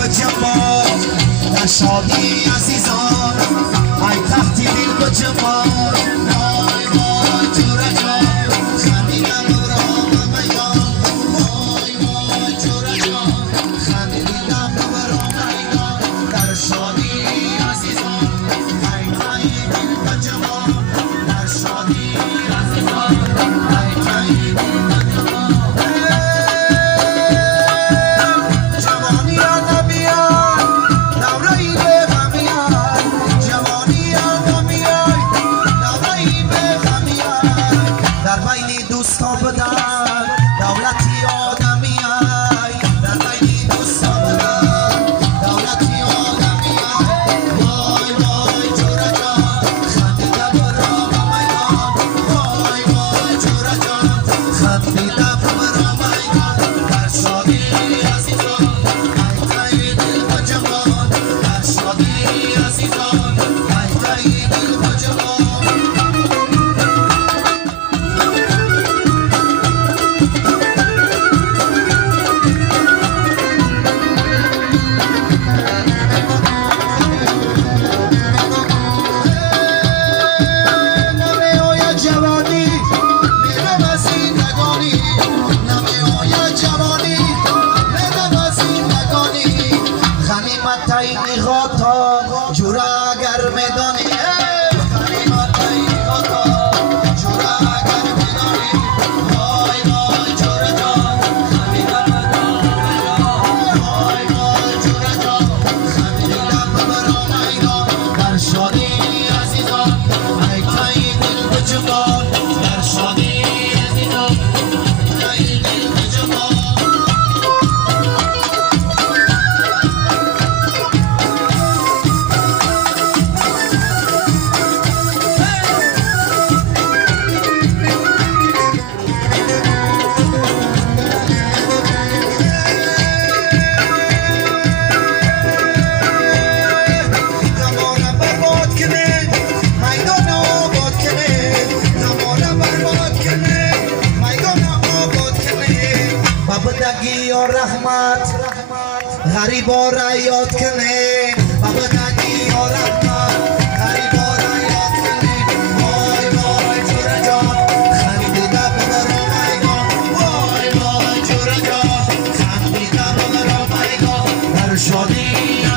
به جمال در شادی عزیزان ای تختی دل به جمال وای وای جور جان خندیدم برام میدان وای وای جور جان خندیدم برام میدان در شادی عزیزان ای تختی دل به جمال در شادی عزیزان ای تختی دل به جمال دوستا بدن دولتی آدمی ای در بین دوستا بدن دولتی آدمی ای وای وای جور جان خندیده برام میدان وای وای جور جان خندیده برام میدان در شادی عزیزان ای تای دل به جمال در شادی عزیزان ای تای دل به جمال جورا اگر میدانی غنیمت ایقاتا جورا اگر میدانی وای وای جور جان خندیدم وای وای جور جان خندیدم برام میدان در شادی عزیزان ای تای دل به جمال در شادی عزیزان ای تای دل به جمال بدگی و رحمت غریبا را یاد کنه بدگی و رحمت غریبا را یاد کنه وای وای جور جان خندیده برام میدان وای وای جور جان خندیده برام میدان در شادی